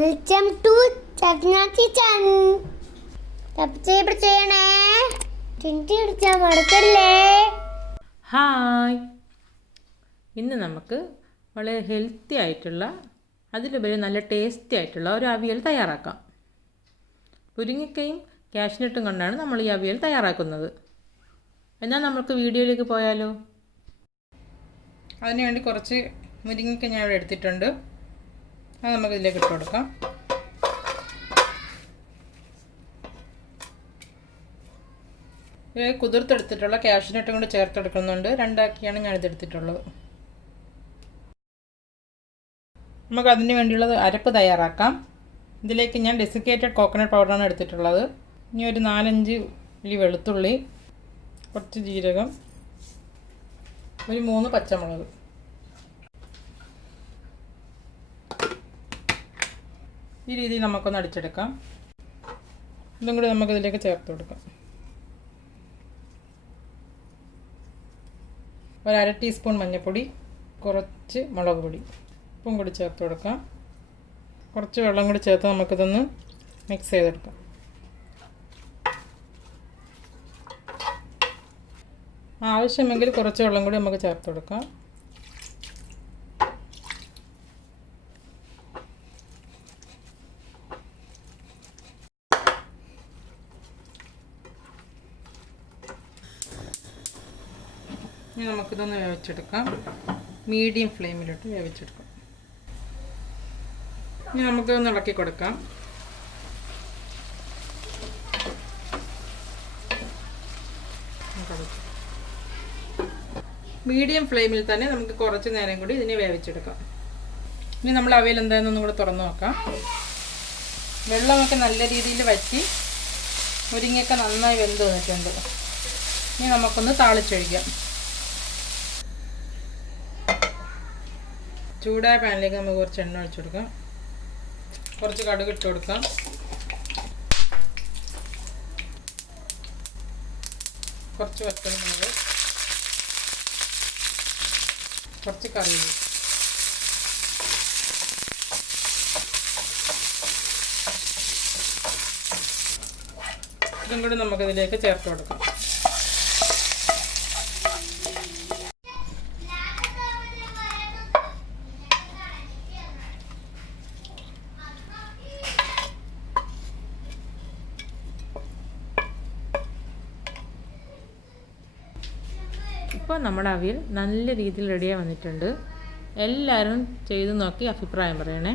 Welcome to Shajana's kitchen. Subscribe ചെയ്യണേ, ടിൻറ്റി അടിച്ചാൽ മറക്കല്ലേ. ഹായ്, ഇന്ന് നമുക്ക് വളരെ ഹെൽത്തി ആയിട്ടുള്ള, അതിലുപരി നല്ല ടേസ്റ്റി ആയിട്ടുള്ള ഒരു അവിയൽ തയ്യാറാക്കാം. മുരിങ്ങക്കയും കാഷ്നട്ടും കൊണ്ടാണ് നമ്മൾ ഈ അവിയൽ തയ്യാറാക്കുന്നത്. എന്നാൽ നമുക്ക് വീഡിയോയിലേക്ക് പോയാലോ. അതിനുവേണ്ടി കുറച്ച് മുരിങ്ങക്ക ഞാൻ ഇവിടെ എടുത്തിട്ടുണ്ട്. അത് നമുക്ക് ഇതിലേക്ക് ഇട്ട് കൊടുക്കാം. ഇത് കുതിർത്തെടുത്തിട്ടുള്ള കാഷ്നട്ടും കൂടി ചേർത്തെടുക്കുന്നുണ്ട്. രണ്ടാക്കിയാണ് ഞാനിത് എടുത്തിട്ടുള്ളത്. നമുക്ക് അതിന് വേണ്ടിയുള്ളത് അരപ്പ് തയ്യാറാക്കാം. ഇതിലേക്ക് ഞാൻ ഡെസിക്കേറ്റഡ് കോക്കനട്ട് പൗഡറാണ് എടുത്തിട്ടുള്ളത്. ഇനി ഒരു 4-5 ഇല്ലി വെളുത്തുള്ളി, കുറച്ച് ജീരകം, ഒരു 3 പച്ചമുളക്. ഈ രീതിയിൽ നമുക്കൊന്ന് അടിച്ചെടുക്കാം. ഇതും കൂടി നമുക്കിതിലേക്ക് ചേർത്ത് കൊടുക്കാം. ഒരു 1/2 ടീസ്പൂൺ മഞ്ഞൾപ്പൊടി, കുറച്ച് മുളക് പൊടി, ഉപ്പും കൂടി ചേർത്ത് കൊടുക്കാം. കുറച്ച് വെള്ളം കൂടി ചേർത്ത് നമുക്കിതൊന്ന് മിക്സ് ചെയ്തെടുക്കാം. ആവശ്യമെങ്കിൽ കുറച്ച് വെള്ളം കൂടി നമുക്ക് ചേർത്ത് കൊടുക്കാം. ഇനി നമുക്കിതൊന്ന് വേവിച്ചെടുക്കാം. മീഡിയം ഫ്ലെയിമിലിട്ട് വേവിച്ചെടുക്കാം. ഇനി നമുക്കിതൊന്ന് ഇളക്കി കൊടുക്കാം. മീഡിയം ഫ്ലെയിമിൽ തന്നെ നമുക്ക് കുറച്ച് നേരം കൂടി ഇതിനെ വേവിച്ചെടുക്കാം. ഇനി നമ്മൾ അവയിൽ എന്താണെന്നൊന്നും കൂടെ തുറന്ന് നോക്കാം. വെള്ളമൊക്കെ നല്ല രീതിയിൽ വറ്റി മുരിങ്ങയൊക്കെ നന്നായി വെന്ത് വന്നിട്ടുണ്ട്. ഇനി നമുക്കൊന്ന് താളിച്ചൊഴിക്കാം. ചൂടായ പാനിലേക്ക് നമുക്ക് കുറച്ച് എണ്ണ ഒഴിച്ചു കൊടുക്കാം. കുറച്ച് കടുക് ഇട്ട് കൊടുക്കാം. കുറച്ച് വറ്റൽമുളക്, കുറച്ച് കറിവേപ്പില. ഇതും കൂടി നമുക്കിതിലേക്ക് ചേർത്ത് കൊടുക്കാം. ഇപ്പോൾ നമ്മുടെ അവിയൽ നല്ല രീതിയിൽ റെഡിയായി വന്നിട്ടുണ്ട്. എല്ലാവരും ചെയ്ത് നോക്കി അഭിപ്രായം പറയണേ.